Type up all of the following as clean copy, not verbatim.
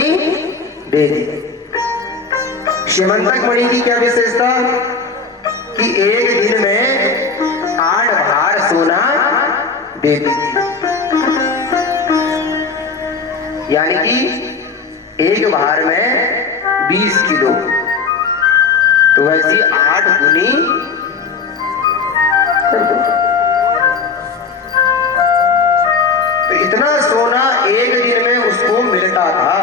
मणि दे दी। स्यमंतक मणि की क्या विशेषता कि एक दिन में 8 भार सोना देती थी, यानी कि एक भार में 20 किलो, तो वैसी 8 गुनी कर दो। तो इतना सोना एक दिन में उसको मिलता था।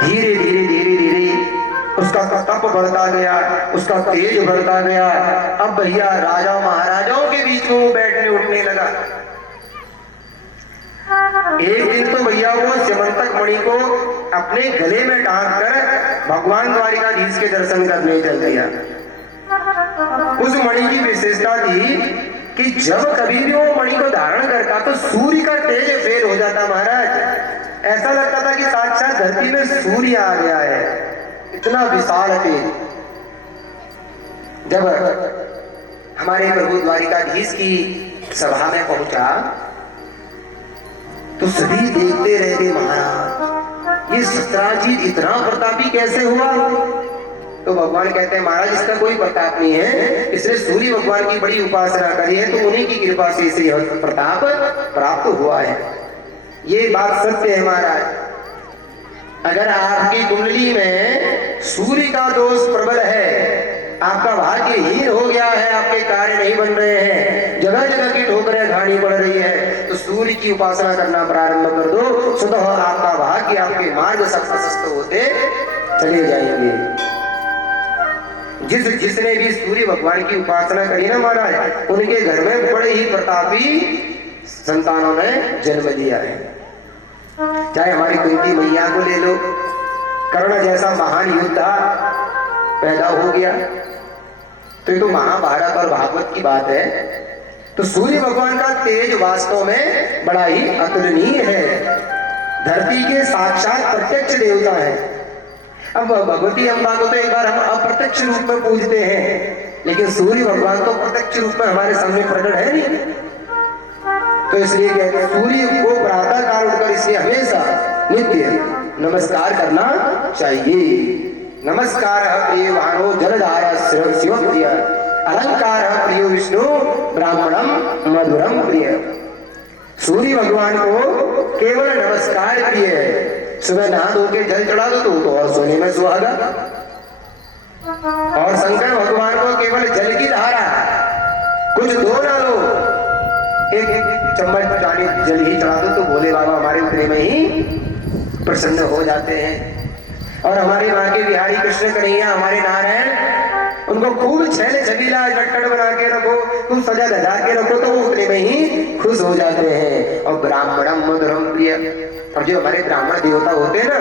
धीरे धीरे धीरे धीरे उसका तप बढ़ता गया, उसका तेज बढ़ता गया। अब भैया राजा महाराजाओं के बीच में वो बैठने उठने लगा। एक दिन तो भैया वो स्यमंतक मणि को अपने गले में टांग कर भगवान द्वारिकाधीश के दर्शन करने चल दिया। उस मणि की विशेषता थी कि जब कभी भी वो मणि को धारण करता तो सूर्य का तेज फेल हो जाता महाराज। ऐसा लगता था कि साक्षात धरती में सूर्य आ गया है, इतना विशाल तेज। जब हमारे प्रभु द्वारिकाधीश की सभा में पहुंचा तो सभी देखते रह गए, महाराज ये सत्राजित इतना प्रतापी कैसे हुआ? तो भगवान कहते हैं महाराज इसका कोई प्रताप नहीं है, इसने सूर्य भगवान की बड़ी उपासना करी है तो उन्हीं की कृपा से इसे प्रताप प्राप्त हुआ है। ये बात सत्य है महाराज। अगर आपकी कुंडली में सूर्य का दोष प्रबल है, आपका भाग्य हीन हो गया है, आपके कार्य नहीं बन रहे हैं, जगह जगह की ठोकरें खानी पड़ रही है, तो सूर्य की उपासना करना प्रारंभ कर दो, स्वतः आपका भाग्य आपके मार्ग से प्रशस्त होते चले जाएंगे। जिसने भी सूर्य भगवान की उपासना करी ना महाराज, उनके घर में बड़े ही प्रतापी संतानों ने जन्म लिया है। चाहे हमारी कुंती मैया को ले लो, कर्ण जैसा महान योद्धा पैदा हो गया, तो ये तो महाभारत और भागवत की बात है। तो सूर्य भगवान का तेज वास्तव में बड़ा ही अतुलनीय है, धरती के साक्षात प्रत्यक्ष देवता है। अब भगवती अम्बा को तो एक बार हम अप्रत्यक्ष रूप में पूजते हैं, लेकिन सूर्य भगवान तो प्रत्यक्ष रूप में हमारे सामने प्रकट है नहीं। तो इसलिए कहते हैं सूर्य को प्रातः काल उठकर इसलिए हमेशा नित्य नमस्कार करना चाहिए। नमस्कार प्रिय भानो जलधारा शिव प्रिय, अलंकार प्रिय विष्णु ब्राह्मणम मधुरम प्रिय। सूर्य भगवान को केवल नमस्कार प्रिय है। सुबह नहा धो के जल चढ़ा दो तो और सोने में सुहागा। और शंकर भगवान को केवल जल की धारा, कुछ दो ना लो, एक चम्मच पानी जल ही चढ़ा दो तो भोले बाबा हमारे उतने में ही प्रसन्न हो जाते हैं। और हमारे माँ के बिहारी कृष्ण कन्हैया, हमारे नारायण, उनको खूब छैले छबीला लटकड़ बना के रखो, खूब सजा धजा के रखो तो वो उतने में ही खुश हो जाते हैं। और ब्राह्मणम मधुरम प्रिय, और जो हमारे ब्राह्मण देवता होते हैं ना,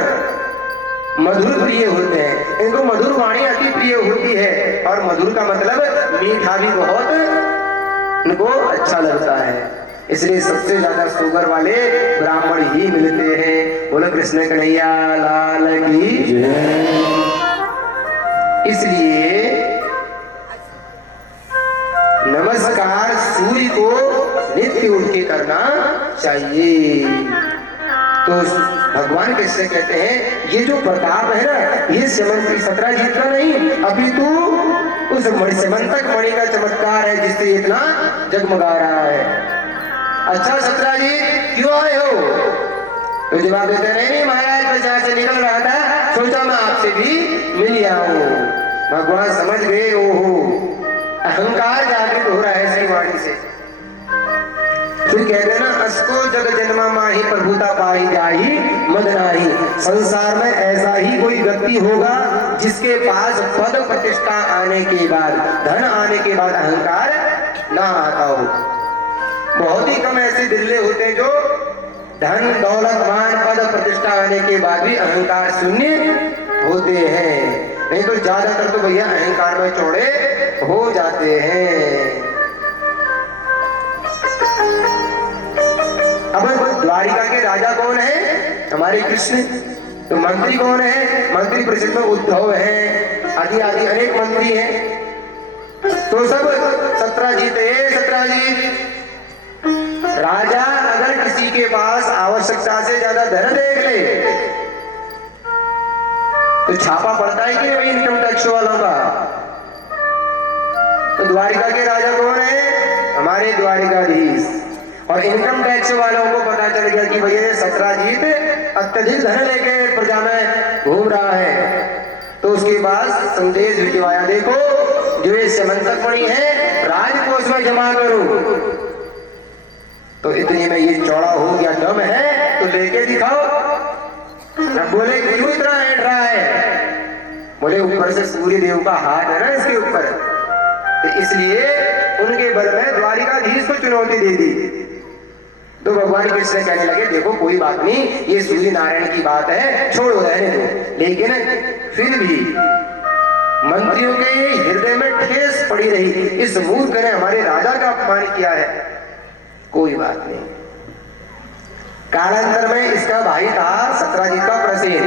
मधुर प्रिय होते हैं, इनको मधुर वाणी अति प्रिय होती है। और मधुर का मतलब मीठा भी बहुत इनको अच्छा लगता है, इसलिए सबसे ज्यादा शुगर वाले ब्राह्मण ही मिलते हैं। बोलो कृष्ण कन्हैया लाल की जय। इसलिए नमस्कार सूर्य को नित्य उठ के करना चाहिए। तो भगवान कृष्ण कहते हैं ये जो प्रताप है ना, ये सत्राजित का नहीं, अपितु उस स्यमंतक मणि का चमत्कार है जिससे इतना जगमगा रहा है। अच्छा सत्राजित क्यों आए हो? तो जवाब देते नहीं महाराज बाजार से निकल रहा था, सोचा मैं आपसे भी मिल आऊं। भगवान समझ गए, ओहो अहंकार जागृत हो रहा है इसकी वाणी से। फिर कहते ना, असको जग जन्मा माही प्रभुता पाई जाही मद नाही। संसार में ऐसा ही कोई व्यक्ति होगा जिसके पास पद प्रतिष्ठा आने के बाद, धन आने के बाद अहंकार ना आता हो। बहुत ही कम ऐसे बिरले होते हैं जो धन दौलत मान पद प्रतिष्ठा आने के बाद भी अहंकार शून्य होते हैं, नहीं तो ज्यादातर तो भैया अहंकार में चौड़े हो जाते हैं। अब द्वारिका के राजा कौन है? हमारे कृष्ण। तो मंत्री कौन है? मंत्री प्रसिद्ध उद्धव है, आदि आदि अनेक मंत्री हैं। तो सब सत्राजित राजा अगर किसी के पास आवश्यकता से ज्यादा धन देख ले तो छापा पड़ता है कि नहीं इनकम टैक्स वालों का। तो द्वारिका के राजा कौन है? हमारे द्वारिकाधीश। और इनकम टैक्स वालों को पता चल गया कि भैया सत्राजीत अत्यधिक धन लेके प्रजा में घूम रहा है, तो उसके बाद संदेश भिजवाया, देखो जो ये समंतक मणि है राजकोष में जमा करो। तो इतने में ये चौड़ा हो गया, दम है तो लेके दिखाओ। अब बोले क्यों इतना ऐंठ रहा है? बोले ऊपर से सूर्य देव का हाथ है ना इसके ऊपर, तो इसलिए उनके बल में द्वारिकाधीश को चुनौती दे दी। तो भगवान कृष्ण कहने लगे, देखो कोई बात नहीं, ये सूर्य नारायण की बात है, छोड़ो रहने दो। लेकिन फिर भी मंत्रियों के हृदय में ठेस पड़ी रही, इस मूर्ख ने हमारे राजा का अपमान किया है। कोई बात नहीं। कालांतर में इसका भाई था सत्राजीत का प्रसेन,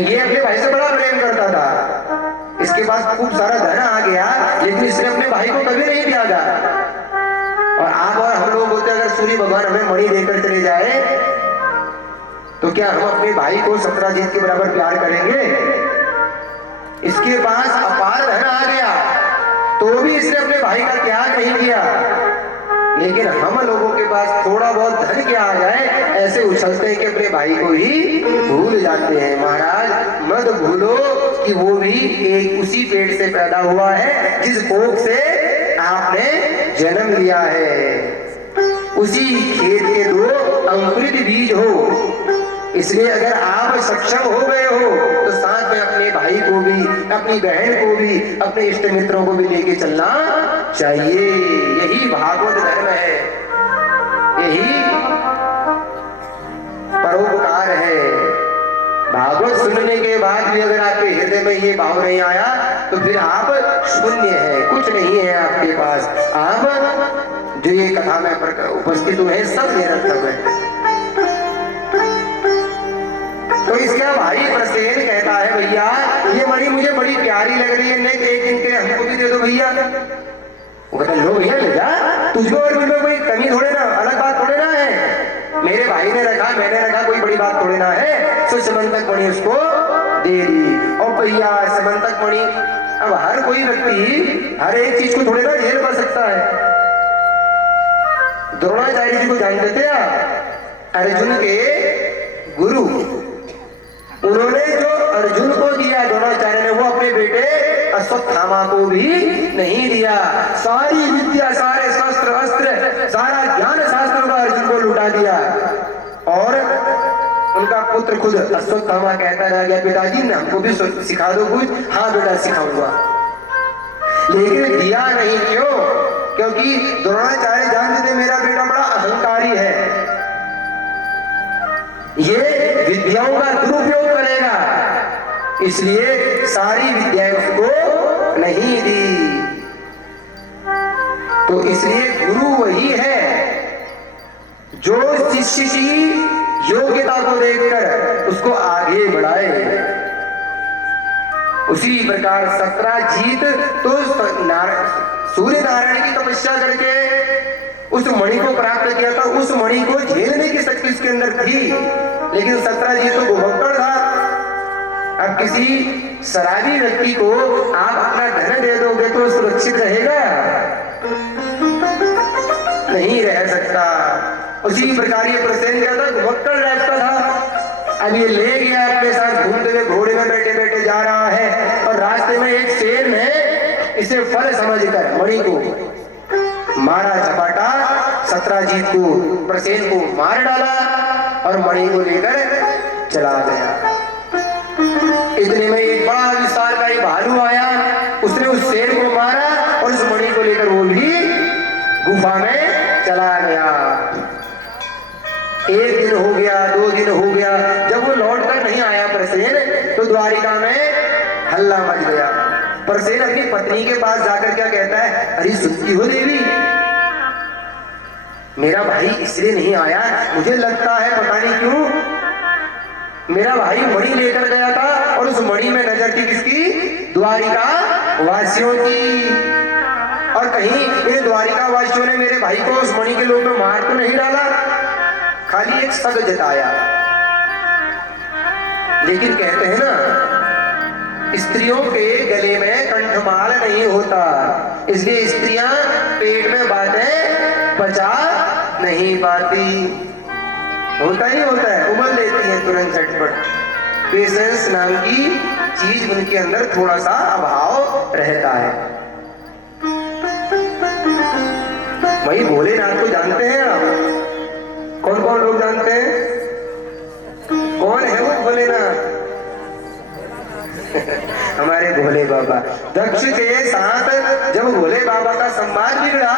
ये अपने भाई से बड़ा प्रेम करता था, इसके पास खूब सारा धन आ गया, लेकिन इसने अपने भाई को कभी नहीं त्यागा। और आप और हम लोग होते अगर सूर्य भगवान हमें मणि देकर चले जाए तो क्या हम अपने भाई को सत्राजीत के बराबर प्यार करेंगे? इसके पास अपार धन आ गया तो भी इसने अपने भाई का त्याग नहीं किया, लेकिन हम लोगों के पास थोड़ा बहुत धन क्या आ जाए ऐसे उछलते हैं कि अपने भाई को ही भूल जाते हैं। महाराज मत भूलो कि वो भी एक उसी पेट से पैदा हुआ है जिस कोख से आपने जन्म लिया है, उसी खेत के दो अंकुरित बीज हो। इसलिए अगर आप सक्षम हो गए हो तो साथ में अपने भाई को भी, अपनी बहन को भी, अपने इष्ट मित्रों को भी लेके चलना चाहिए। यही भागवत धर्म है, यही परोपकार है। भागवत सुनने के बाद भी अगर आपके हृदय में ये भाव नहीं आया तो फिर आप शून्य है, कुछ नहीं है आपके पास। आप जो ये कथा में उपस्थित हुए सब निरर्थक है। तो इसका भाई प्रसेन कहता है, भैया ये मणि मुझे बड़ी प्यारी लग रही है, नहीं एक दिन के हमको भी दे दो भैया। वो कहता लो भैया ले जा, तुझको और मुझे कोई कमी थोड़े ना, अलग बात थोड़े ना है, मेरे भाई ने रखा मैंने रखा, कोई बड़ी बात थोड़े ना है। तो समंतक मणि उसको दे दी। और भैया समंतक मणि, अब हर कोई व्यक्ति हर एक चीज को थोड़े ना झेल कर सकता है। द्रोणाचार्य जी को जानते थे आप? अर्जुन के गुरु, उन्होंने जो अर्जुन को दिया द्रोणाचार्य ने, वो अपने बेटे अश्वत्थामा को भी नहीं दिया। सारी विद्या, सारे शस्त्र अस्त्र, सारा ज्ञान शास्त्रों का अर्जुन को लुटा दिया। और उनका पुत्र खुद अश्वत्थामा कहता रह गया, पिताजी ने हमको भी सिखा दो कुछ। हाँ बेटा सिखाऊंगा, लेकिन दिया नहीं। क्यों? क्योंकि द्रोणाचार्य जानते थे मेरा बेटा बड़ा अहंकारी है, ये विद्याओं का दुरुपयोग करेगा, इसलिए सारी विद्याएं उसको नहीं दी। तो इसलिए गुरु वही है जो शिष्य की योग्यता को देखकर उसको आगे बढ़ाए। उसी प्रकार सत्राजीत तो सूर्य नारायण की तपस्या करके उस मणि को प्राप्त किया था, उस मणि को झेलने की शक्ति उसके अंदर थी, लेकिन सत्राजीत तो भुभक्कड़ था। अब किसी शराबी व्यक्ति को आप अपना धन दे दोगे तो सुरक्षित रहेगा? नहीं रह सकता। उसी प्रकार ये प्रसेन क्या था, भुभक्कड़ रहता था। अब ये ले गया अपने साथ, घूमते हुए घोड़े में बैठे बैठे जा रहा है, और रास्ते में एक शेर ने इसे फल समझकर मणि को मारा, झपाटा, सत्राजीत को, प्रसेन को मार डाला और मणि को लेकर चला गया। इतने में एक बड़ा विशाल का एक भालू आया, उसने उस शेर को मारा और उस मणि को लेकर वो भी गुफा में चला गया। एक दिन हो गया, 2 दिन हो गया, जब वो लौट कर नहीं आया प्रसेन, तो द्वारिका में हल्ला मच गया। प्रसेन अपनी पत्नी के पास जाकर क्या कहता है, अरे सुनती हो देवी, मेरा भाई इसलिए नहीं आया, मुझे लगता है पता नहीं क्यों मेरा भाई मणि लेकर गया था और उस मणि में नजर थी किसकी? द्वारिका वासियों की। और कहीं इन द्वारिका वासियों ने मेरे भाई को उस मणि के लोभ में मार तो नहीं डाला, खाली एक शक जताया। लेकिन कहते हैं ना, स्त्रियों के गले में कंठमाल नहीं होता, इसलिए स्त्रियां पेट में बातें पचा नहीं पाती। होता ही होता है, उबल लेती है तुरंत झटपट। पेशेंस नाम की चीज उनके अंदर थोड़ा सा अभाव रहता है। वही भोलेनाथ को जानते हैं आप? कौन कौन लोग जानते हैं? कौन है वो भोलेनाथ? हमारे भोले बाबा। दक्ष के साथ जब भोले बाबा का संवाद बिगड़ा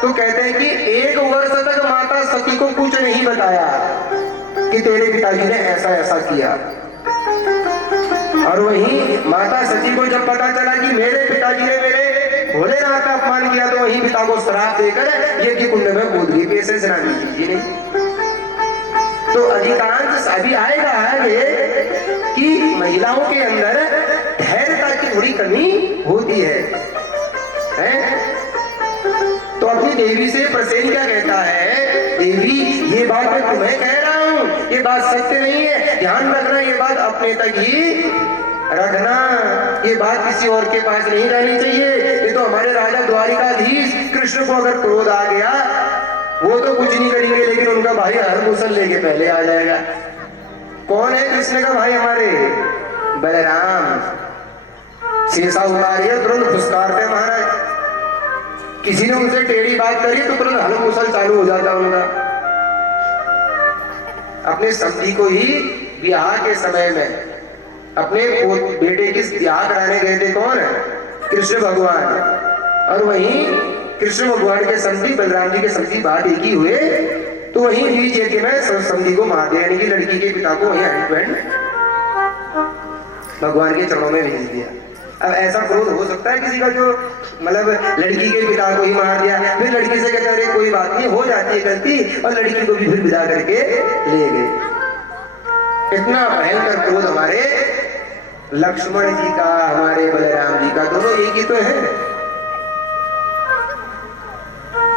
तो कहते हैं कि 1 वर्ष तक माता सती को कुछ नहीं बताया कि तेरे पिताजी ने ऐसा ऐसा किया। और वहीं माता सती को जब पता चला कि मेरे पिताजी ने मेरे भोलेनाथ का अपमान किया तो वहीं पिता को श्राप देकर यज्ञ कुंड में कूद गई। पेशेंस ना लीजिए नहीं तो अधिकांश अभी आएगा आगे कि महिलाओं के अंदर धैर्यता की थोड़ी कमी होती है? तो अपनी देवी से प्रसेन क्या कहता है, देवी ये बात मैं तुम्हें कह रहा हूं, ये बात सत्य नहीं है, ध्यान रखना, ये बात अपने तक ही रखना, ये बात किसी और के पास नहीं जानी चाहिए। ये तो हमारे राजा द्वारिकाधीश कृष्ण को अगर क्रोध आ गया वो तो कुछ नहीं करेंगे, लेकिन उनका भाई हर मुसल लेके पहले आ जाएगा। कौन है कृष्ण का भाई? हमारे बलराम। शेषा उतारिए तुरंत फुसकारते महाराज। किसी ने उनसे टेढ़ी बात करी तो तुरंत हल मुसल चालू हो जाता उनका। अपने समधी को ही ब्याह के समय में अपने बेटे की ब्याह कराने गए थे कौन? कृष्ण भगवान। और वहीं कृष्ण भगवान के समधी बलराम जी के समधी बात एक ही हुए तो वहीं बीच यज्ञ में समधी को मार दिया, यानी कि लड़की के पिता को वहीं हैंड भगवान के चरणों में भेज दिया। अब ऐसा क्रोध हो सकता है किसी का जो मतलब लड़की के पिता को ही मार दिया, फिर लड़की से कहते अरे कोई बात नहीं, हो जाती है गलती, और लड़की को भी फिर विदा करके ले गए। इतना भयंकर क्रोध हमारे लक्ष्मण जी का, हमारे बलराम जी का, दोनों एक ही तो है।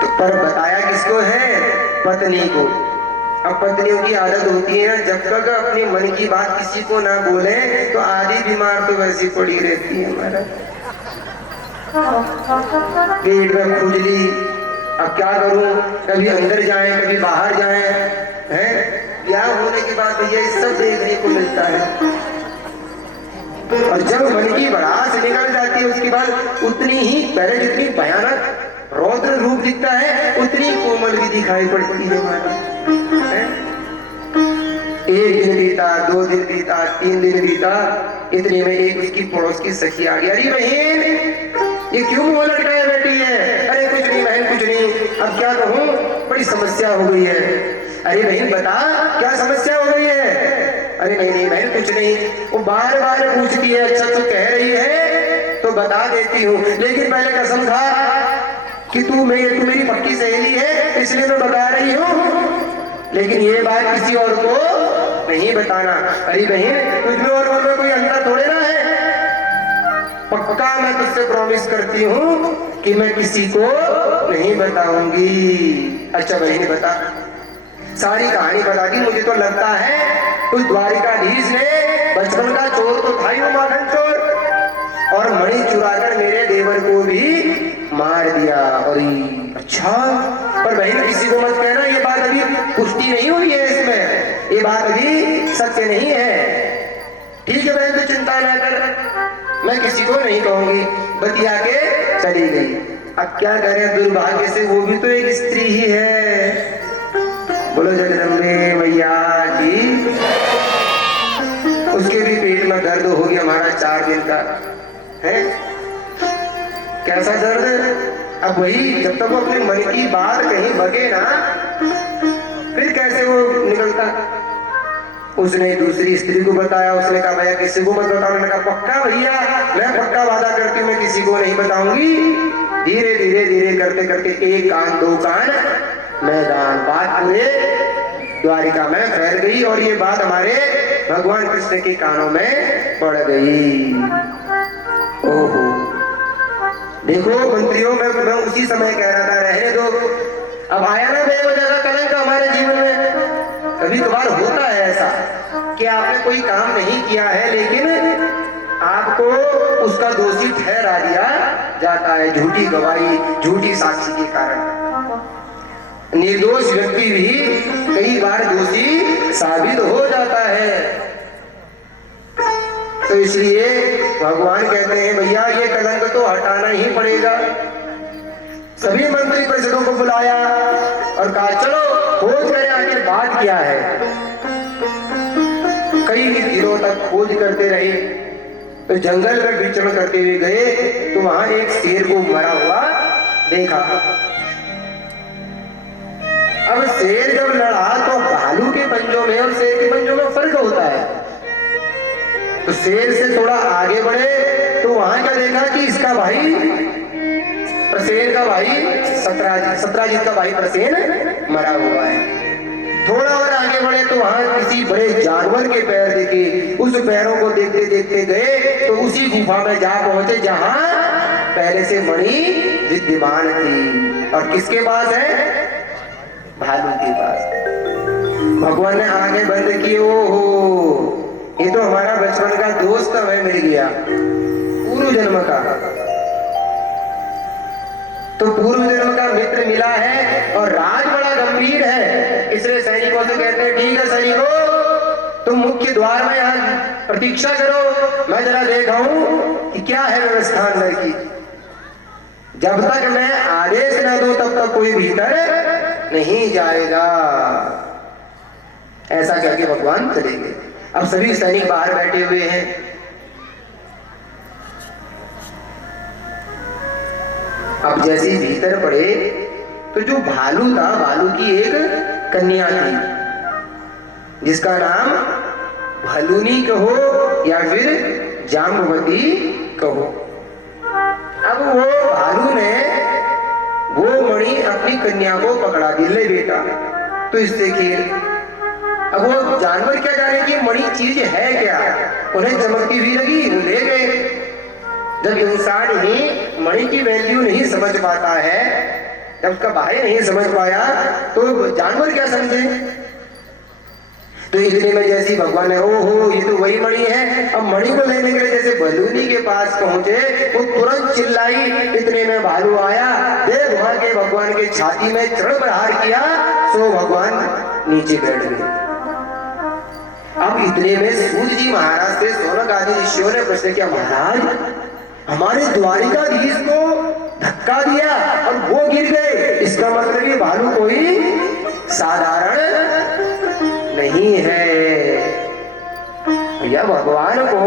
तो पर बताया किसको है? पत्नी को। अब पत्नियों की आदत होती है जब तक अपने मन की बात किसी को ना बोले तो आधी बीमार तो वैसी पड़ी रहती है हमारा, पेट में खुजली। अब क्या करूं, कभी अंदर जाए कभी बाहर जाए, हैं? ब्याह होने के बाद भैया ये सब देखने को मिलता है। और जब मन की भड़ास निकल जाती है उसके बाद उतनी ही पहले जितनी भयानक रौद्र रूप दिखता है उतनी कोमल भी दिखाई पड़ती है हमारा। एक दिन बीता, 2 दिन बीता, 3 दिन बीता, इतने में एक उसकी पड़ोस की सखी आ गई। अरे बहन ये क्यों मुंह लटकाए बैठी है? अरे कुछ नहीं बहन कुछ नहीं, अब क्या कहूँ, बड़ी समस्या हो गई है। अरे बहन बता क्या समस्या हो गई है? अरे नहीं नहीं बहन कुछ नहीं। वो बार बार पूछती है, अच्छा तू कह रही है तो बता देती हूँ, लेकिन पहले कसम खा कि तू मेरी पक्की सहेली है इसलिए मैं बता रही हूँ, लेकिन ये बात किसी और को नहीं बताना। अरे बहन तुझमें और में कोई अंतर थोड़े ना है, पक्का मैं तुझसे प्रॉमिस करती हूँ कि मैं किसी को नहीं बताऊंगी। अच्छा बहन बता। सारी कहानी बता दी। मुझे तो लगता है उस द्वारिकाधीश ने बचपन का चोर तो था ही वो माखन चोर, और मणि चुराकर मेरे देवर को भी मार दिया। और अच्छा पर बहन किसी को मत कहना, ये बात अभी पुष्टि नहीं हुई है, इसमें ये बात अभी सत्य नहीं है। ठीक है बहन तू चिंता ना कर, मैं किसी को नहीं कहूंगी। बतिया के चली गई। अब क्या करें, दुर्भाग्य से वो भी तो एक स्त्री ही है। बोलो जगदम्बे मैया की। उसके भी पेट में दर्द हो गया हमारा 4 दिन का है। कैसा दर्द? अब वही जब तक वो अपने मन की बात कहीं बगे ना फिर कैसे वो निकलता। उसने दूसरी स्त्री को बताया, उसने कहा भैया किसी को मत बताओ। मैंने कहा पक्का भैया मैं पक्का वादा करती हूँ मैं किसी को नहीं बताऊंगी। धीरे धीरे धीरे करते करते 1 कान 2 कान मैदान, बात पूरे द्वारिका में फैल गई और ये बात हमारे भगवान कृष्ण के कानों में पड़ गई। ओहो देखो मंत्रियों, मैं उसी समय कह रहा था रहने दो। अब आया ना बेवजह का कलंक हमारे जीवन में। कभी कभार होता है ऐसा कि आपने कोई काम नहीं किया है लेकिन आपको उसका दोषी ठहरा दिया जाता है, झूठी गवाही, झूठी साक्षी के कारण। निर्दोष व्यक्ति भी कई बार दोषी साबित हो जाता है। तो इसलिए भगवान कहते हैं भैया ये कलंक तो हटाना ही पड़ेगा। सभी मंत्री परिषदों को बुलाया और कहा चलो खोज करें आखिर बात क्या है। कई दिनों तक खोज करते रहे, तो जंगल में विचरण करते हुए गए तो वहां एक शेर को मरा हुआ देखा। अब शेर जब लड़ा तो भालू के पंजों में और शेर के पंजों में फर्क होता है। तो शेर से थोड़ा आगे बढ़े तो वहां क्या देखा कि इसका भाई प्रसेन का भाई सत्राजित का भाई प्रसेन मरा हुआ है। थोड़ा और आगे बढ़े तो वहां किसी बड़े जानवर के पैर देखे। उस पैरों को देखते देखते गए तो उसी गुफा में जा पहुंचे जहां पहले से मणि विद्यमान थी। और किसके पास है? भालू के पास। भगवान ने आंखें बंद की, ओहो ये तो हमारा बचपन का दोस्त हमें मिल गया, पूर्व जन्म का। तो पूर्व जन्म का मित्र मिला है और राज बड़ा गंभीर है। इसलिए सैनिकों से कहते हैं ठीक है सैनिकों, तुम मुख्य द्वार में यहाँ प्रतीक्षा करो, मैं जरा देखाऊं कि क्या है व्यवस्था अंदर की। जब तक मैं आदेश न दूं तब तक कोई भीतर नहीं जाएगा। ऐसा करके भगवान चलेंगे। अब सभी सैनिक बाहर बैठे हुए हैं। अब जैसे ही भीतर पड़े तो जो भालू था, भालू की एक कन्या थी जिसका नाम भलुनी कहो या फिर जाम्बवती कहो। अब वो भालू ने वो मणि अपनी कन्या को पकड़ा दी, ले बेटा तो इससे खेल। अब वो जानवर क्या जाने कि मणि चीज है क्या, उन्हें चमकती हुई लगी, वो ले गए। जब इंसान ही मणि की वैल्यू नहीं समझ पाता है, जब उसका भाई नहीं समझ पाया तो जानवर क्या समझे। तो इतने में जैसे भगवान ने ओहो ये तो वही मणि है, अब मणि को लेने के लिए जैसे भलूनी के पास पहुंचे वो तुरंत चिल्लाई। इतने में भालू आया, देव वहां के भगवान के छाती में चढ़ प्रहार किया, सो भगवान नीचे बैठ गए। अब इतने में सूर्य जी महाराज से सोनक आदि ऋषियों ने प्रश्न किया, महाराज हमारे द्वारिकाधीश को धक्का दिया और वो गिर गए, इसका मतलब ये भालू कोई साधारण नहीं है। भैया भगवान को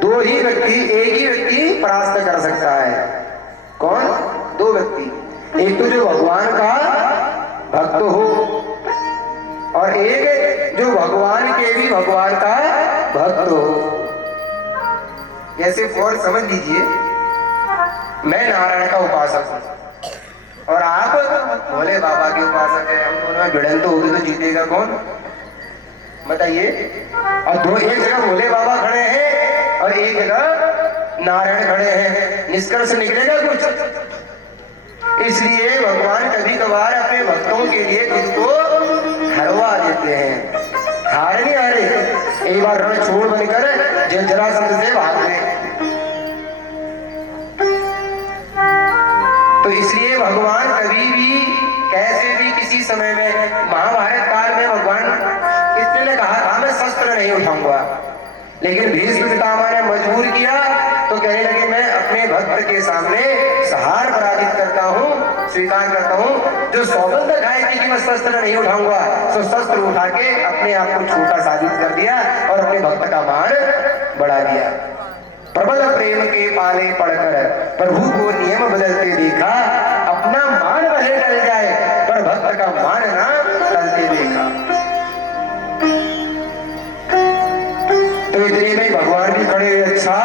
दो ही व्यक्ति, एक ही व्यक्ति परास्त कर सकता है। कौन? दो व्यक्ति। एक तो जो भगवान का भक्त हो और एक जो भगवान के भी भगवान का भक्त हो। जैसे फौर समझ लीजिए मैं नारायण का उपासक हूं और आप भोले बाबा के उपासक हैं। हम दोनों में भिड़ंत होगी तो जीतेगा कौन बताइए? और दो एक जगह भोले बाबा खड़े हैं और एक जगह नारायण खड़े हैं, निष्कर्ष निकलेगा कुछ? इसलिए भगवान कभी कभार अपने भक्तों के लिए खुद को हरवा देते हैं। हार नहीं हारे, एक बार रण छोड़ बनकर जरासंध से भाग गए। तो इसलिए भगवान कभी भी कैसे भी किसी समय में, महाभारत काल में भगवान कृष्ण ने कहा था मैं शस्त्र नहीं उठाऊंगा, लेकिन भीष्म पितामह ने मजबूर किया तो कहने लगे मैं अपने भक्त के सामने सहार पराजित करता हूँ, स्वीकार करता हूँ। जो सौगंध खाए थी कि मैं शस्त्र नहीं उठाऊंगा, तो शस्त्र उठा के अपने आप को छोटा साबित कर दिया और अपने भक्त का मान बढ़ा दिया। प्रबल प्रेम के पाले पड़कर प्रभु को नियम बदलते देखा, अपना मान भले टल जाए पर भक्त का मान ना टलते देखा। तो इतने में भगवान भी खड़े हुए, अच्छा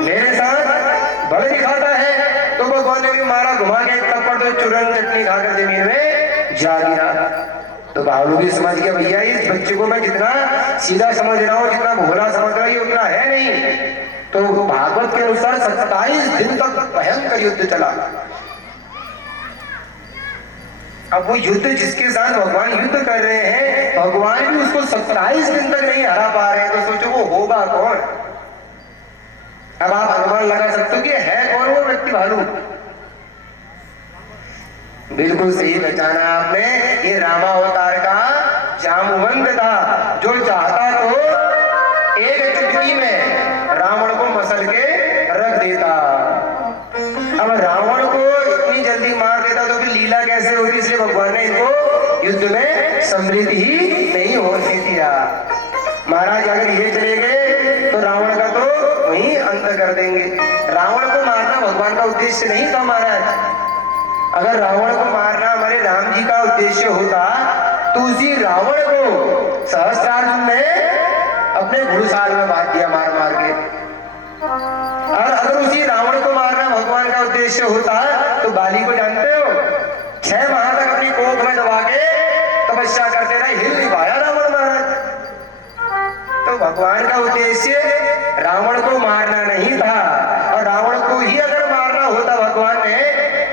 मेरे साथ बल दिखाता है। तो भगवान ने भी मारा घुमा के थप्पड़, तो चूरन चटनी खाकर जमीन में जा गिरा। तो भालू भी समझ गया भैया इस बच्चे को मैं जितना सीधा समझ रहा हूँ, जितना भोला समझ रहा हूँ, ये उतना है नहीं। तो भागवत के अनुसार 27 दिन तक भयंकर युद्ध चला। अब वो युद्ध जिसके साथ भगवान युद्ध कर रहे हैं, भगवान भी उसको 27 दिन तक नहीं हरा पा रहे हैं, तो सोचो वो होगा कौन। अब आप अनुमान लगा सकते हो कि है कौन वो व्यक्ति। भालू बिल्कुल सही पहचाना आपने, ये रामावतार का जामवंत था, जो चाहता तो एक चुटकी में रावण को मसल के रख देता। अब रावण को इतनी जल्दी मार देता तो फिर लीला कैसे होती, इसलिए भगवान ने इनको युद्ध में समृद्धि ही नहीं होने दिया। महाराज अगर ये चले गए तो रावण का तो वहीं अंत कर देंगे। रावण को मारना भगवान का उद्देश्य नहीं था महाराज। अगर रावण को मारना हमारे राम जी का उद्देश्य होता तो उसी रावण को सहस्त्रार्जुन ने अपने घुड़साल में बांध दिया मार मार के। और अगर उसी रावण को मारना भगवान का उद्देश्य होता तो बाली को जानते हो, 6 माह तक अपनी कोख में दबा के तपस्या करते रहे, हिल नहीं पाया रावण महाराज। तो भगवान का उद्देश्य रावण को मारना नहीं था, और रावण को ही अगर मारना होता भगवान ने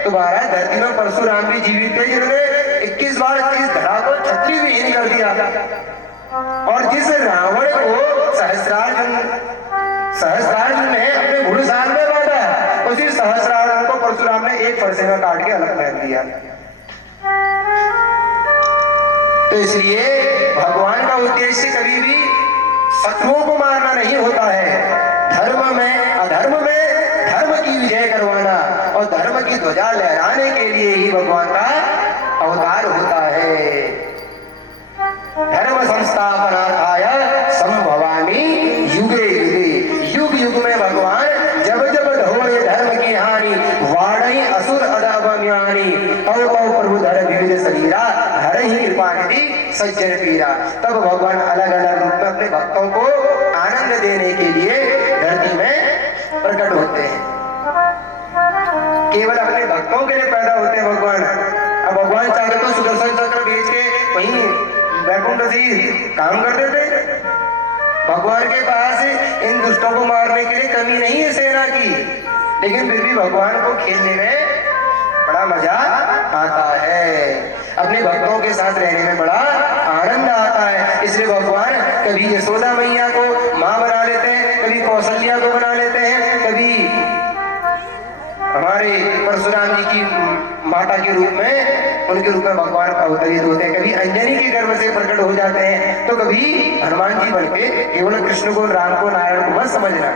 तो महाराज धरती में परशुराम भी जीवित थे, जिन्होंने 21 बार 30 धड़ा को छत्री विहीन कर दिया। और जिस रावण को सहस्त्रार्जुन ने अपने घुड़साल में बांधा, उसी सहस्त्रार्जुन को परशुराम ने एक फरसे में काट के अलग फेंक दिया। तो इसलिए भगवान का उद्देश्य कभी भी शत्रुओं को मारना नहीं होता है, धर्म में अधर्म में धर्म की विजय करवाना और धर्म की ध्वजा लहराने के लिए ही भगवान का अवतार होता है। धर्म संस्थापनार्थाय संभवामि युगे युगे, युग युग में भगवान जब जब ढोए धर्म की हानि, वाणई असुर अदम्यानि, औ प्रभु धर विविध शरीरा, हर ही कृपा निधि सज्जन पीरा। तब भगवान अलग अलग रूप में अपने भक्तों को आनंद देने के लिए धरती में प्रकट होते हैं। केवल अपने भक्तों के लिए पैदा होते हैं भगवान। अब भगवान चाहे तो सुदर्शन चक्र भेज के वहीं वैकुंठ से काम कर देते। भगवान के पास इन दुष्टों को मारने के लिए कमी नहीं है सेना की, लेकिन फिर भी भगवान को खेलने में बड़ा मजा आता है, अपने भक्तों के साथ रहने में बड़ा आनंद आता है। इसलिए भगवान कभी यशोदा मैया को माँ बना लेते हैं, कभी कौशल्या को बना लेते हैं, कभी हमारे परशुराम जी की माता के रूप में, उनके रूप में भगवान अवतरित होते हैं। कभी अंजनी के गर्भ से प्रकट हो जाते हैं, तो कभी हनुमान जी बनके। केवल कृष्ण को, राम को, नारायण को मत समझना।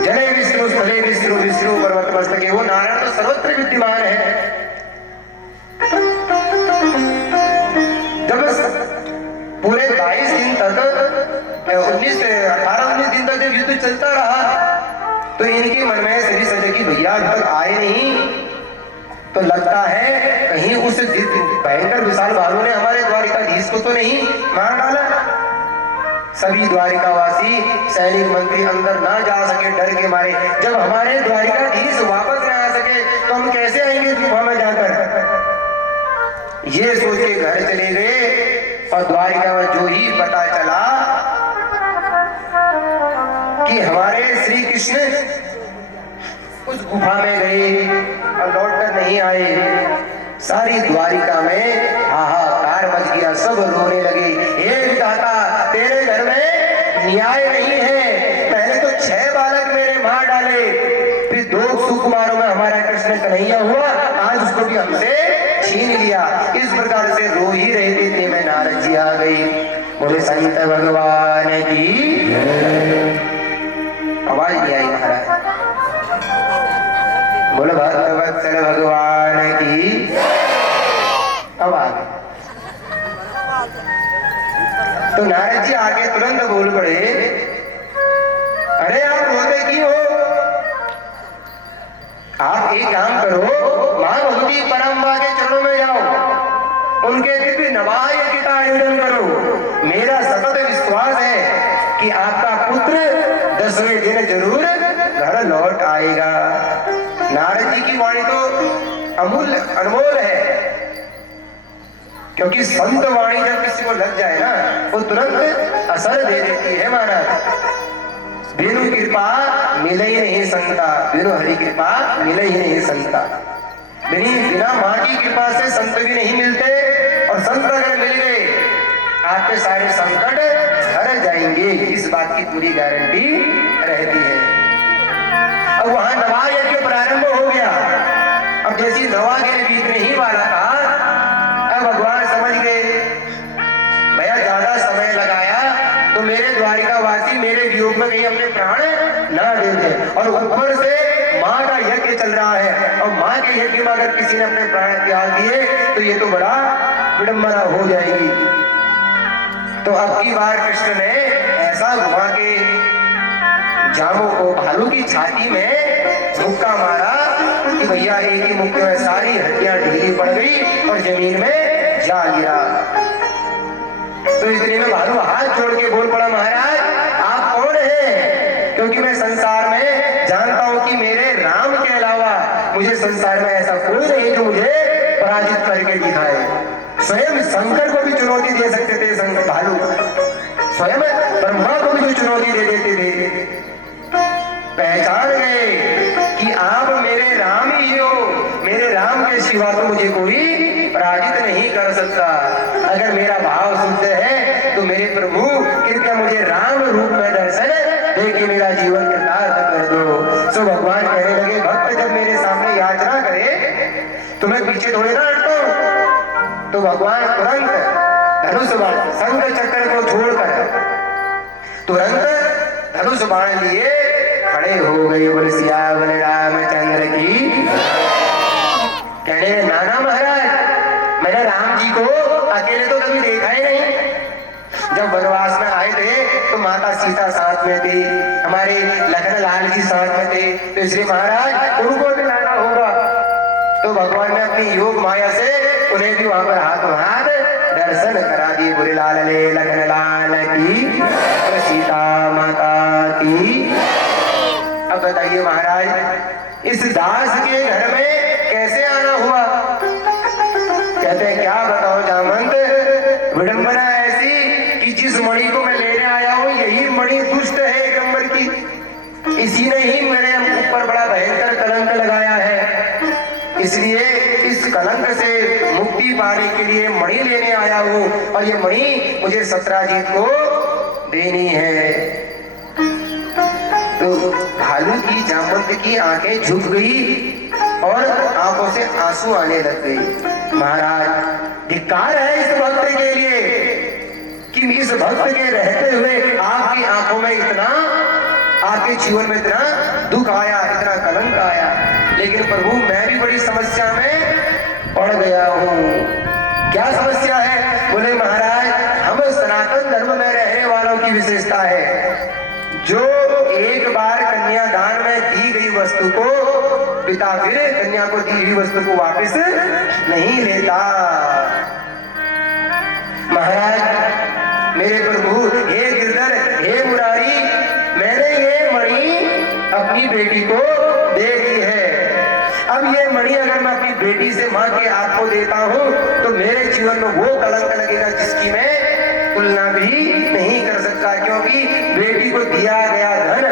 जले विष्णु स्थले विष्णु, विष्णु पर्वत मस्तके, वो नारायण तो सर्वत्र विद्यमान है। जब पूरे 22 दिन तक 18-19 दिन तक जब युद्ध चलता रहा, तो इनके मन में श्री सजे की भैया अब तक आए नहीं, तो लगता है कहीं उस भयंकर विशाल भालू ने हमारे द्वारिकाधीश को तो नहीं मार डाला। सभी द्वारिकावासी सैनिक मंत्री अंदर ना जा सके डर के मारे। जब हमारे द्वारिकाधीश वापस ना आ सके तो हम कैसे आएंगे गुफा में जाकर, ये सोच के घर चले गए। और द्वारिका में जो ही पता चला कि हमारे श्री कृष्ण उस गुफा में गए और लौटकर नहीं आए, सारी द्वारिका में हाहाकार मच गया, सब रोने लगे। हे विधाता, तेरे घर में न्याय नहीं है। पहले तो 6 बालक मेरे मार डाले, फिर 2 सुकुमारों में हमारा कृष्ण कन्हैया हुआ, आज उसको भी हमसे छीन लिया। इस प्रकार से रो ही रहे थे, इतने में नारद जी आ गई। बोले संत भगवान की आवाज नहीं आई महाराज। बोले भक्तवत्सल भगवान की अब आ गए। तो नारद जी आगे तुरंत बोल पड़े, अरे आप रोते क्यों हो? आप एक काम करो, मां भगवती परम्बा के चरणों में जाओ, उनके दिव्य नवाय का आयोजन करो। मेरा सतत विश्वास है कि आपका पुत्र 10वें दिन जरूर घर लौट आएगा। नारद जी की वाणी तो अमूल्य अनमोल है, क्योंकि संत वाणी जब किसी को लग जाए ना, वो तुरंत असर दे देती है महाराज। बिनु कृपा मिले ही नहीं संता, बिनु हरि कृपा मिले ही नहीं संता। बिना माँ की कृपा से संत भी नहीं मिलते, और संत अगर मिल गए आपके सारे संकट हर जाएंगे, इस बात की पूरी गारंटी रहती है। अब वहां नवा यज्ञ प्रारंभ हो गया। अब जैसी नवा यज्ञ बीतने ही वाला था, अब भगवान समझ गए भैया ज्यादा समय लगाया तो मेरे द्वारिकावासी मेरे वियोग में कहीं अपने प्राण ना दे दे, और ऊपर से माँ का यज्ञ चल रहा है, और माँ के यज्ञ में अगर किसी ने अपने प्राण त्याग दिए तो ये तो बड़ा विडंबना हो जाएगी। तो अब की बार कृष्ण ने ऐसा घुमा के जामों को भालू की छाती में मुक्का मारा कि भैया एक ही मुक्के में सारी हड्डियां ढीली पड़ गई और जमीन में जा गिरा। तो इतने में भालू हाथ जोड़ के बोल पड़ा, महाराज आप कौन हैं? क्योंकि मैं संसार में जानता हूं कि मेरे राम के अलावा मुझे संसार में ऐसा कोई नहीं जो मुझे पराजित करके दिखाए। स्वयं शंकर को भी चुनौती दे सकते थे शंकर भालू, स्वयं ब्रह्मा को भी चुनौती दे देते थे। पहचान गए कि आप मेरे राम ही हो, मेरे राम के सिवा तो मुझे कोई पराजित नहीं कर सकता। अगर मेरा भाव शुद्ध है तो मेरे प्रभु कृपया मुझे राम रूप में दर्शन देके मेरा जीवन कृतार्थ कर दो। सो भगवान कहने लगे, भक्त जब मेरे सामने याचना करे तो मैं पीछे थोड़े ना हटता हूं। तो भगवान तुरंत धनुष बाण शंख चक्र को छोड़कर तुरंत धनुष बाण लिए खड़े हो गए। बोले सियावर रामचंद्र की। कहने नाना महाराज मैंने राम जी को अकेले तो कभी देखा ही नहीं। जब वनवास में आए थे तो माता सीता साथ में थी, हमारे लखन लाल जी साथ में थे, तो इसलिए महाराज उनको भी लाना होगा। तो भगवान ने अपनी योग माया से उन्हें भी वहां पर हाथ हाथ दर्शन करा दिए। बुरे लाल ले लखन लाल की, सीता माता की। अब बताइए महाराज इस दास के घर में कैसे आना हुआ? कहते हैं क्या बताओ जामवंत, विडंबना ऐसी कि जिस मणि को मैं लेने आया हूं यही मणि दुष्ट है एक नंबर की, इसी ने ही मेरे ऊपर बड़ा भयंकर कलंक लगाया है। इसलिए इस कलंक से मुक्ति पाने के लिए मणि लेने आया हूं, और ये मणि मुझे सत्राजीत को देनी है। तो भालू की जामवंत की आंखें झुक गई और आंखों से आंसू आने लग गई। महाराज धिक्कार है इस भक्त के लिए कि इस भक्त के रहते हुए आपकी आंखों में इतना, आपके जीवन में इतना दुख आया, इतना कलंक आया। लेकिन प्रभु मैं भी बड़ी समस्या में पड़ गया हूँ। क्या समस्या है? बोले महाराज हम सनातन धर्म में रहने वालों की विशेषता है जो एक बार कन्यादान में दी गई वस्तु को पिता फिर कन्या को दी हुई वस्तु को वापस नहीं लेता। महाराज मेरे प्रभु हे गिरधर हे मुरारी, मैंने ये मणि अपनी बेटी को दे दी है। अब ये मणि अगर मैं अपनी बेटी से मां के हाथ को देता हूं तो मेरे जीवन में वो कलंक लगेगा जिसकी मैं तुलना भी नहीं कर सकता, क्योंकि बेटी को दिया गया धन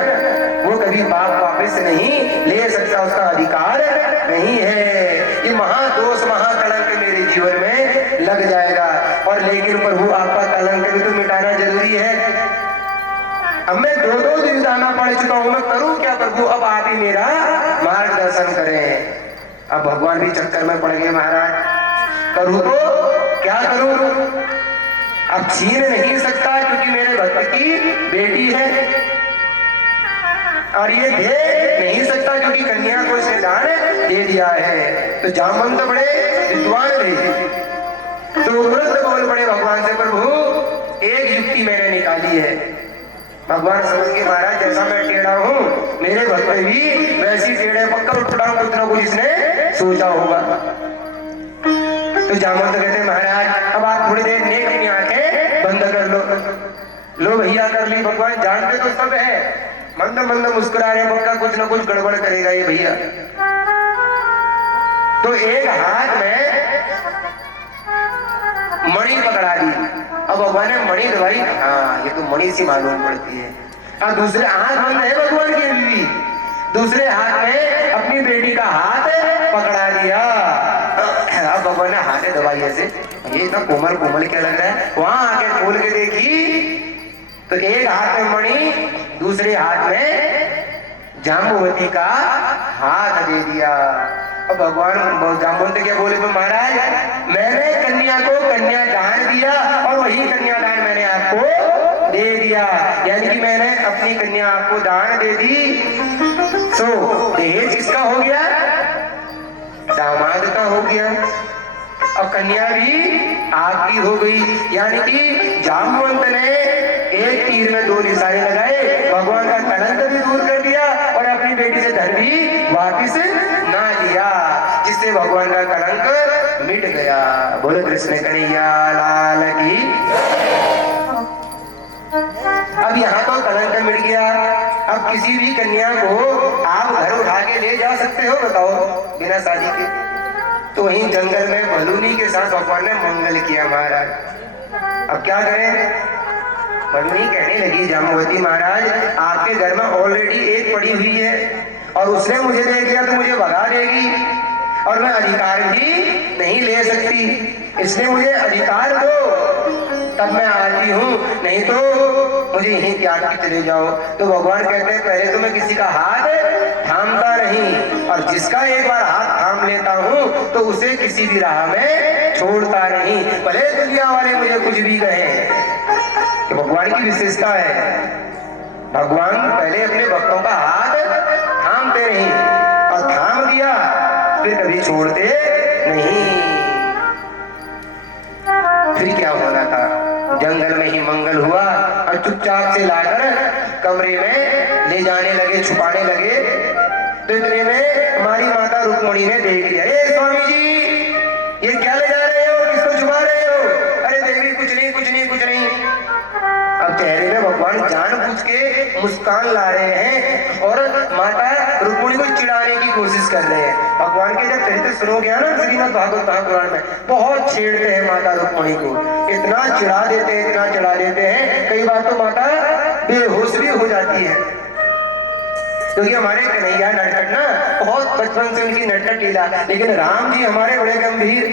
वो कभी बाप वापस नहीं ले सकता, उसका अधिकार नहीं है। ये महादोष महाकलंक मेरे जीवन में लग जाएगा। और लेकिन प्रभु आपका कलंक भी तो मिटाना जरूरी है। अब मैं दो दुविधा में पड़ चुका हूं, मैं करूं क्या प्रभु? अब आप ही मेरा मार्गदर्शन करें। अब भगवान भी चक्कर में पड़ गए, महाराज करूं तो क्या करूं? अब छीन नहीं सकता क्योंकि मेरे भक्त की बेटी है, और ये दे नहीं सकता क्योंकि कन्या को इसने दान दे दिया है। तो जामवंत बड़े विद्वान थे, तो तुरंत बोल पड़े भगवान से, प्रभु एक युक्ति मैंने निकाली है। भगवान समझ के महाराज जैसा मैं टेढ़ा हूँ मेरे भक्त भी वैसी टेढ़े, पक्का उठा कुछ ना कुछ इसने सोचा होगा। तो जामवंत कहते महाराज अब आप थोड़ी देर नेक अपनी आंखें बंद कर लो भैया कर ली। भगवान जानते तो सब है, मंद मंद मुस्कुरा रहे, पक्का कुछ ना कुछ गड़बड़ करेगा ये भैया। तो एक हाथ में मणि पकड़ा दी। अब भगवान ने मणि दबाई, हाँ ये तो मणि सी मालूम पड़ती है। और दूसरे हाथ बंद है भगवान की बीवी, दूसरे हाथ में अपनी बेटी का हाथ पकड़ा दिया। अब भगवान ने हाथ दबाई ऐसे, ये इतना कोमल कोमल क्या लग रहा है। वहां आके खोल के देखी तो एक हाथ में मणि, दूसरे हाथ में जाम्बुवती का हाथ दे दिया। अब भगवान जाम्बुवती क्या बोले, तो महाराज मैंने कन्या को कन्या दान दिया और वही कन्या दान मैंने आपको दे दिया, यानी कि मैंने अपनी कन्या आपको दान दे दी। सो दहेज किसका हो गया, दामाद का हो गया, और कन्या भी आपकी हो गई। यानी कि जाम्बुवंत ने एक तीर में दो निशाने लगाए, भगवान का कलंक भी दूर कर दिया और अपनी बेटी से धन भी वापिस ना लिया, जिससे भगवान का कलंक मिट गया। बोलो कृष्ण कन्हैया लाल की। अब यहाँ तो कलंक मिट गया। अब किसी भी कन्या को आप घर उठा के ले जा सकते हो, बताओ, बिना शादी के। तो वहीं जंगल में भलूनी के साथ भगवान ने मंगल किया महाराज। अब क्या करें, भलूनी कहने लगी जाम्बुवती महाराज आपके घर में ऑलरेडी एक पड़ी हुई है और उसने मुझे देख लिया तो मुझे भगा देगी और मैं अधिकार भी नहीं ले सकती, इसलिए मुझे अधिकार दो तब मैं आती हूँ, नहीं तो मुझे यहीं त्याग के चले जाओ। तो भगवान कहते हैं पहले तो मैं किसी का हाथ थामता नहीं, और जिसका एक बार हाथ थाम लेता हूँ तो उसे किसी भी राह में छोड़ता नहीं, भले दुनिया वाले मुझे कुछ भी कहें। तो भगवान की विशेषता है, भगवान पहले अपने भक्तों का हाथ थामते नहीं, और थाम दिया फिर कभी छोड़ते नहीं। फिर क्या होना था, जंगल में ही मंगल हुआ और चुपचाप से लाकर कमरे में ले जाने लगे, छुपाने लगे। तो इतने में हमारी माता रुक्मणी ने देख लिया, अरे स्वामी जी ये क्या ले जा रहे हो, किसको छुपा रहे हो। अरे देवी कुछ नहीं कुछ नहीं कुछ नहीं। अब चेहरे में भगवान जानबूझ के मुस्कान ला रहे हैं और माता रुक्मणी को चिढ़ाने की कोशिश कर रहे हैं। भगवान के जब चरित्र सुनोगे ना श्रीमद् भागवत महापुराण में, बहुत छेड़ते हैं माता रुक्मणी को, इतना चिढ़ा देते हैं, इतना चिढ़ा देते हैं, कई बार तो माता बेहोश भी हो जाती है। क्योंकि हमारे कन्हैया नटखट ना बहुत बचपन से उनकी नटखट लीला, लेकिन राम जी हमारे बड़े गंभीर,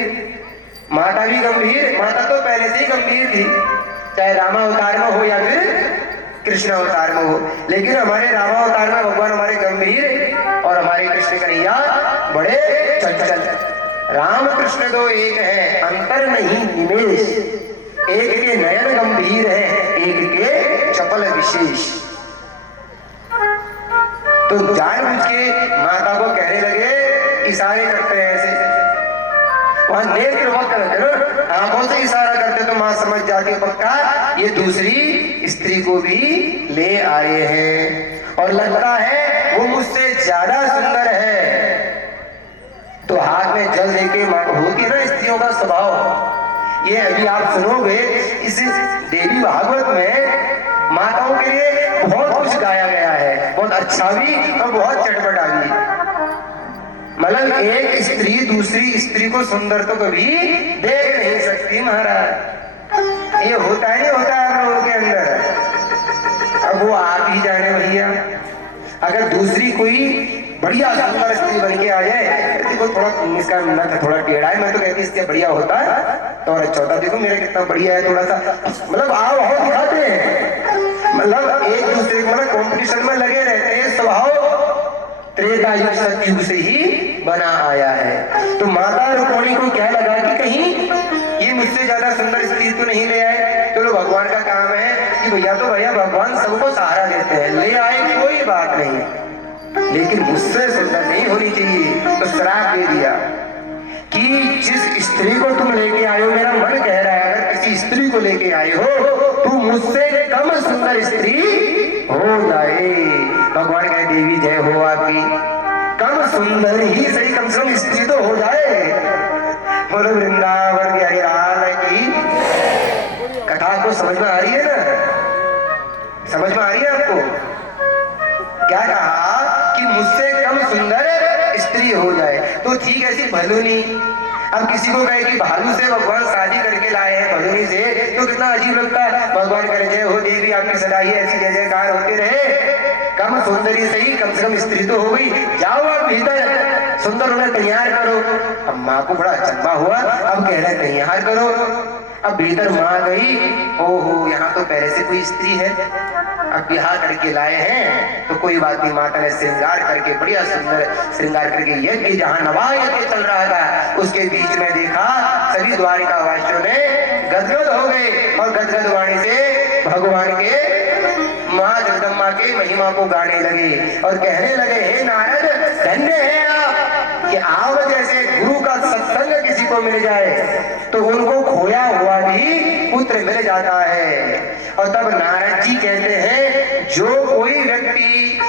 माता भी गंभीर, माता तो पहले से ही गंभीर थी, चाहे रामावतार में हो या फिर कृष्ण अवतार में हो, लेकिन हमारे रामावतार में भगवान हमारे गंभीर और हमारे कृष्ण कन्हैया बड़े चंचल। राम कृष्ण दो एक है, अंतर नहीं निमेश, एक के नयन गंभीर है, एक के चपल विशेष। तो जानबूझ के माता को कहने लगे, इशारे करते हैं ऐसे, वहां नेत्र वक्त करते, आंखों से इशारा करते तो मां समझ जाती है पक्का ये दूसरी स्त्री को भी ले आए हैं और लगता है वो मुझसे ज्यादा सुंदर है। तो हाथ में जल देके होती है ना स्त्रियों का स्वभाव, ये अभी आप सुनोगे इस देवी भागवत में माताओं के लिए बहुत कुछ गाया गया है, बहुत अच्छा भी और बहुत चटपटा भी। मतलब एक स्त्री दूसरी स्त्री को सुंदर तो कभी देख नहीं सकती महाराज, ये होता है नहीं होता आप लोगों के अंदर। अब वो आप ही जाने भैया, अगर दूसरी कोई बढ़िया सुंदर स्त्री बन के आ जाए, देखो थोड़ा इसका नक थोड़ा टेढ़ा है, मैं तो कहती इससे बढ़िया होता है तो और अच्छा होता, देखो मेरा कितना बढ़िया है थोड़ा सा, मतलब आओ हो दिखाते हैं, मतलब एक दूसरे को मतलब कॉम्पिटिशन में लगे रहते हैं। स्वभाव त्रेता युग सतयुग से ही बना आया है। तो माता रुक्मणी को क्या लगा कि कहीं ये मुझसे ज्यादा सुंदर स्त्री तो नहीं ले आए, तो भगवान का काम है कि भैया तो भैया भगवान सबको सहारा देते हैं, ले आए कोई बात नहीं, लेकिन मुझसे सुंदर नहीं होनी चाहिए। तो श्राप दे दिया कि जिस स्त्री को तुम लेके आए हो, मेरा मन कह रहा है अगर किसी स्त्री को लेके आए हो तो मुझसे कम सुंदर स्त्री हो जाए। भगवान कहे देवी जय हो आपकी, कम सुंदर ही सही, कम से कम स्त्री तो हो जाए। बोलो वृंदावन बिहारी लाल की। कथा को समझ में आ रही है ना, समझ में आ रही है आपको? क्या कहा कि मुझसे कम सुंदर स्त्री हो जाए, तो ठीक है सी भलूनी। अब किसी को कहे कि भालू से भगवान शादी करके लाए हैं भदोनी से, तो कितना अजीब लगता है। भगवान करे जय हो देवी, आपकी सदाई ऐसी जय जयकार होते रहे। कम सुंदरी सही, कम से कम स्त्री तो हो गई, जाओ आप भीतर सुंदर उन्हें तैयार करो। अब माँ को बड़ा अचंभा हुआ, अब कह रहे तैयार करो। अब भीतर माँ गई, ओहो यहाँ तो पहले से कोई स्त्री है, अब बिहार करके लाए हैं तो कोई बात नहीं। माता ने श्रृंगार करके बढ़िया सुंदर श्रृंगार करके यज्ञ जहाँ नवा यज्ञ चल रहा था उसके बीच में देखा सभी द्वारिका वासियों ने गदगद हो गए और गदगद वाणी से भगवान के माँ जगदम्बा के महिमा को गाने लगे और कहने लगे, हे नारद धन्य है आप कि आप जैसे गुरु का सत्संग किसी को मिल जाए तो उनको खोया हुआ भी पुत्र मिल जाता है। और तब नारद जी कहते हैं, जो कोई व्यक्ति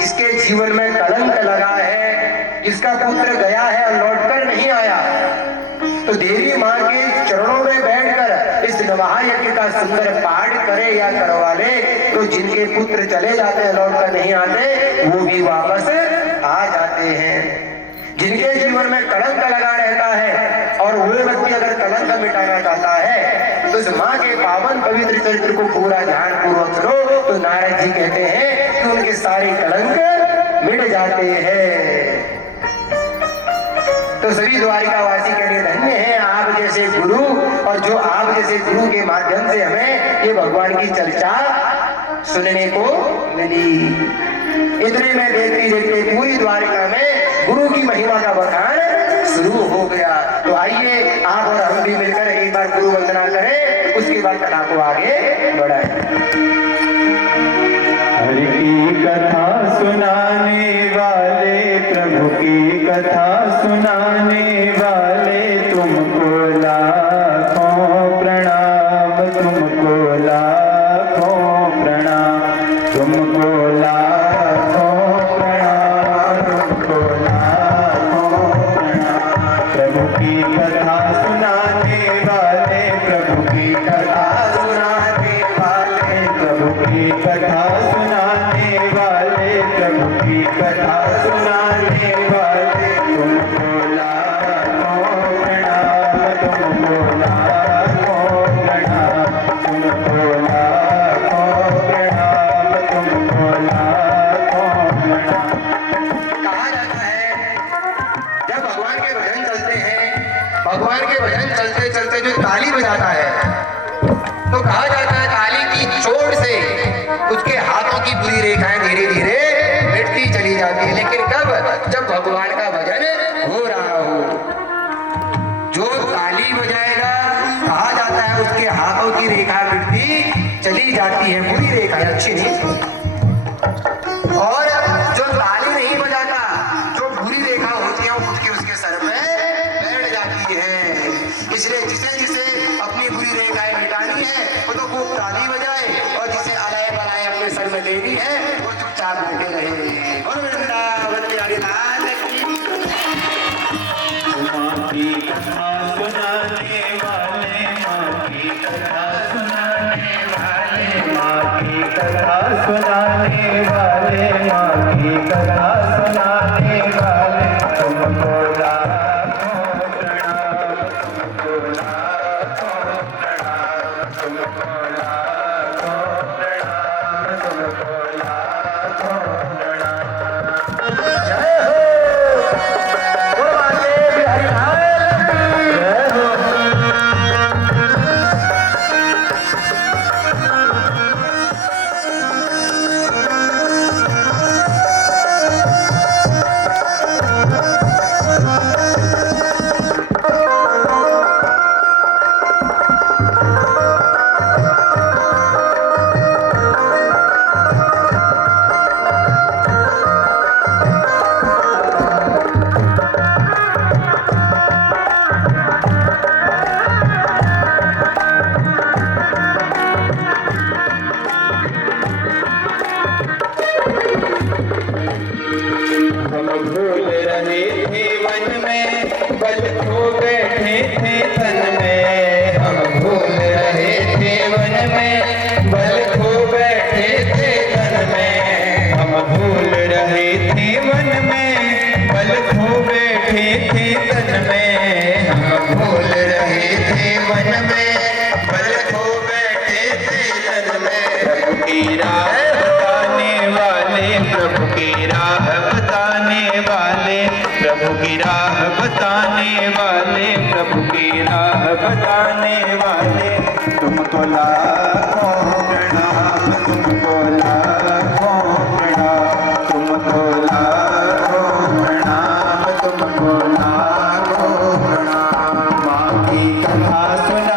जिसके जीवन में कलंक लगा है, जिसका पुत्र गया है और लौटकर नहीं आया, तो देवी माँ के चरणों में बैठकर इस नवाह यज्ञ का सुंदर पाठ करे या करवा ले, तो जिनके पुत्र चले जाते हैं लौटकर नहीं आते वो भी वापस आ जाते हैं। जिनके जीवन में कलंक लगा रहता है और वो व्यक्ति अगर कलंक मिटाना चाहता है तो इस माँ के पावन पवित्र चरित्र को पूरा ध्यान पूर्वक सुनो, तो नारद जी कहते हैं कि उनके सारे कलंक मिट जाते हैं। तो सभी द्वारिकावासी कह रहे धन्य है आप जैसे गुरु, और जो आप जैसे गुरु के माध्यम से हमें ये भगवान की चर्चा सुनने को मिली। इतने में देखते देखते पूरी द्वारिका में गुरु की महिमा का बखान शुरू हो गया। तो आइए आप और हम भी मिलकर एक बार गुरु वंदना करें, उसके बाद कथा को आगे बढ़ाएं। हरि की कथा सुनाने वाले, प्रभु की कथा सुनाने वाले, तुमको लाखों प्रणाम, तुमको लाखों प्रणाम, तुमको लाखों प्रणाम, तुमको लाखों प्रणाम। प्रभु की कथा सुनाने वाले, प्रभु की कथा सुनाने वाले, प्रभु की कथा सुनाने वाले, प्रभु की कथा सुनाने वाले, तुमको लाखों प्रणाम, तुमको लाखों प्रणाम, तुमको लाखों प्रणाम, तुमको लाखों प्रणाम। कहा जाता है जब भगवान के भजन चलते हैं, भगवान के भजन चलते चलते जो ताली बजाता है, तो कहा जाता है ताली की चोट से उसके हाथों की बुरी रेखाएं धीरे धीरे मिटती चली जाती है। लेकिन कब? जब भगवान का भजन हो रहा हो। जो ताली बजाएगा कहा जाता है उसके हाथों की रेखा मिटती चली जाती है, बुरी रेखा अच्छी नहीं। और जो ताली नहीं बजाता, जो बुरी रेखा होती है वो उठ के उसके सर में बैठ जाती है। इसलिए जिसे जिसे अपनी बुरी रेखाएं मिटानी है वो तो खूब ताली बजाए, और जिसे अलाए बलाए अपने सर में लेनी है वो चुपचाप बैठे रहे। और वृंदावन बिहारी लाल की माँ की कथा सुनाने वाले, माँ की कथा सुनाने वाले, माँ की कथा सुनाने वाले, माँ की कथा सुनाने वाले, तुमको लाखों प्रणाम, तुमको लाखों प्रणाम, तुमको लाखों प्रणाम, तुमको लाखों प्रणाम। जय हो। की राह बताने वाले, प्रभु की राह बताने वाले, तुमको लाखों प्रणाम, तुमको लाखों प्रणाम, तुमको लाखों प्रणाम, तुमको लाखों प्रणाम। माँ की कथा सुना